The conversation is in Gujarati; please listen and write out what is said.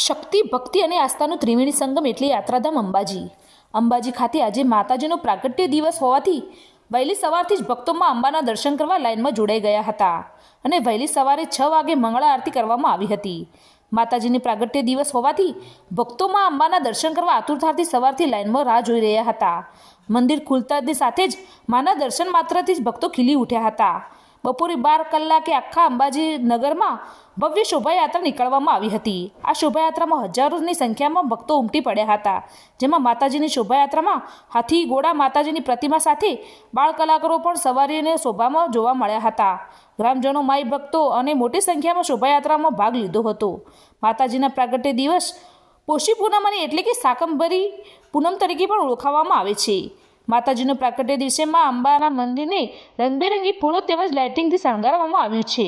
શક્તિ, ભક્તિ અને આસ્થાનું ત્રિવેણી સંગમ એટલે યાત્રાધામ અંબાજી. અંબાજી ખાતે આજે માતાજીનો પ્રાગટ્ય દિવસ હોવાથી વહેલી સવારથી જ ભક્તોમાં અંબાના દર્શન કરવા લાઇનમાં જોડાઈ ગયા હતા અને વહેલી સવારે 6 વાગે મંગળા આરતી કરવામાં આવી હતી. માતાજીની પ્રાગટ્ય દિવસ હોવાથી ભક્તોમાં અંબાના દર્શન કરવા આતુરતાથી સવારથી લાઇનમાં રાહ જોઈ રહ્યા હતા. મંદિર ખુલતાની સાથે જ માના દર્શન માત્રથી જ ભક્તો ખીલી ઉઠ્યા હતા. બપોરે 12 કલાકે આખા અંબાજી નગરમાં ભવ્ય શોભાયાત્રા નીકળવામાં આવી હતી. આ શોભાયાત્રામાં હજારોની સંખ્યામાં ભક્તો ઉમટી પડ્યા હતા, જેમાં માતાજીની શોભાયાત્રામાં હાથી, ઘોડા, માતાજીની પ્રતિમા સાથે બાળ કલાકારો પણ સવારીને શોભામાં જોવા મળ્યા હતા. ગ્રામજનો, માઈ ભક્તો અને મોટી સંખ્યામાં શોભાયાત્રામાં ભાગ લીધો હતો. માતાજીના પ્રાગટ્ય દિવસ પોષી પૂનમની એટલે કે શાકંભરી પૂનમ તરીકે પણ ઓળખાવવામાં આવે છે. માતાજીનો પ્રાગટ્ય દિવસે માં અંબાના મંદિરને રંગબેરંગી ફૂલો તેમજ લાઇટિંગથી શણગારવામાં આવ્યું છે.